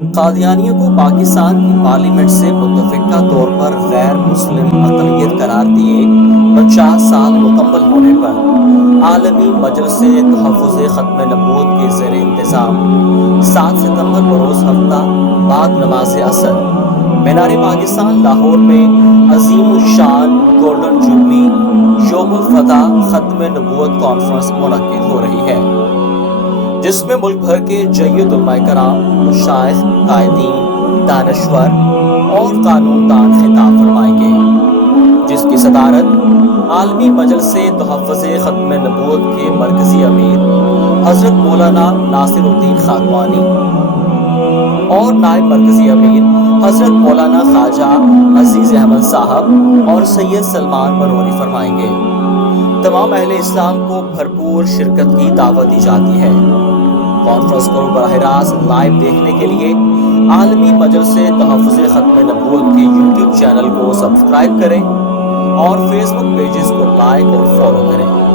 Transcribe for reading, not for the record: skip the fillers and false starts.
قادیانیوں کو پاکستان کی پارلیمنٹ سے متفقہ طور پر غیر مسلم اقلیت قرار دیے 50 سال مکمل ہونے پر عالمی مجلس تحفظ ختم نبوت کے زیر انتظام 7 ستمبر بروز ہفتہ بعد نماز عصر مینار پاکستان لاہور میں عظیم الشان گولڈن جوبلی یوم الفتح ختم نبوت کانفرنس منعقد ہو رہی ہے، جس میں ملک بھر کے جید علماء کرام، مشائخ، قائدین، دانشور اور قانون دان خطاب فرمائیں گے، جس کی صدارت عالمی مجلس تحفظ ختم نبوت کے مرکزی امیر حضرت مولانا ناصر الدین خاکوانی اور نائب مرکزی امیر حضرت مولانا خواجہ عزیز احمد صاحب اور سید سلمان بنوری فرمائیں گے۔ تمام اہل اسلام کو بھرپور شرکت کی دعوت دی جاتی ہے۔ کانفرنس کو براہ راست لائیو دیکھنے کے لیے عالمی مجلس تحفظ ختم نبوت کے یوٹیوب چینل کو سبسکرائب کریں اور فیس بک پیجز کو لائک اور فالو کریں۔